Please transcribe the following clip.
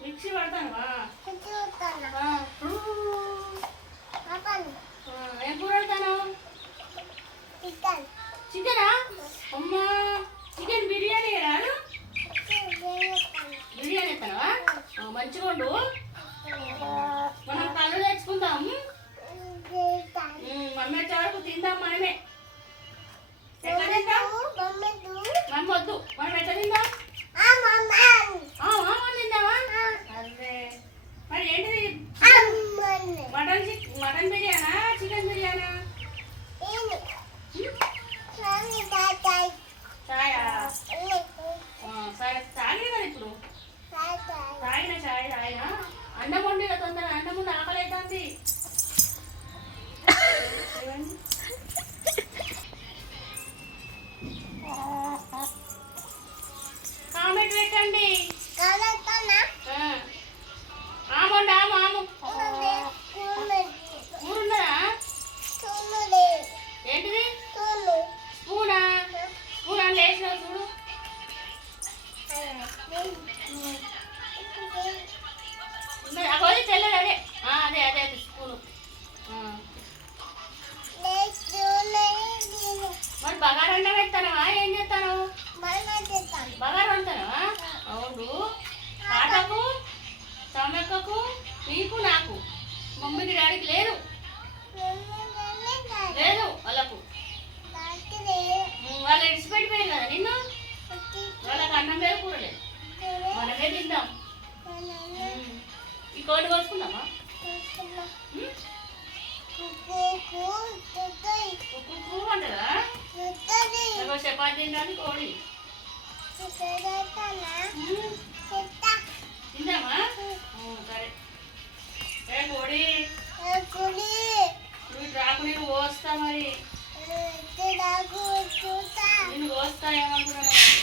mixie పడతాను ఏం కూర పెడతాను చికెనా అమ్మా చికెన్ బిర్యానీ రాదు బిర్యానీ ఎత్తావా మంచిగా ఉండు మనం కళ్ళు తెచ్చుకుందాం మమ్మీ వచ్చే వరకు తిందాం మనమే ఎట్లా తిందాం మమ్మీ వద్దు మనం ఎట్లా తిందాం తిందామా అదే మరి ఏంటిది మటన్ బిర్యానా చికెన్ బిర్యానా తాగిన కదా ఇప్పుడు తాగిన చాయ్ తాగిన అన్నం వండి తొందరగా అన్నం ముందు ఆకలి అవుతుంది కామెంట్ పెట్టండి ఆమండి ఆము కూరున్నదా ఏంటిది స్పూనా స్పూన్ అని లేచిన చూడు అదే తెల్లది అదే అదే అదే అదే స్పూను మరి బగారు అన్నం పెడతానవా ఏం చేస్తాను బగారు వండుతానవా అవును తాతకు సమ్మక్కకు నీకు నాకు మమ్మీకి డాడీకి లేదు లేదు వాళ్ళకు వాళ్ళు ఇడిచిపెట్టిపోయారు కదా నిన్ను వాళ్ళకి అన్నం లేదు కూర లేదు మనమే తిందాం ఈ కోడి కోసుకుందామా అంటారా చపాతి తింటాను కోడి తిందామా సరే ఏ కోడి నువ్వు రాకు నేను పోస్తా మరి నేను పోస్తా ఏమనుకున్నాను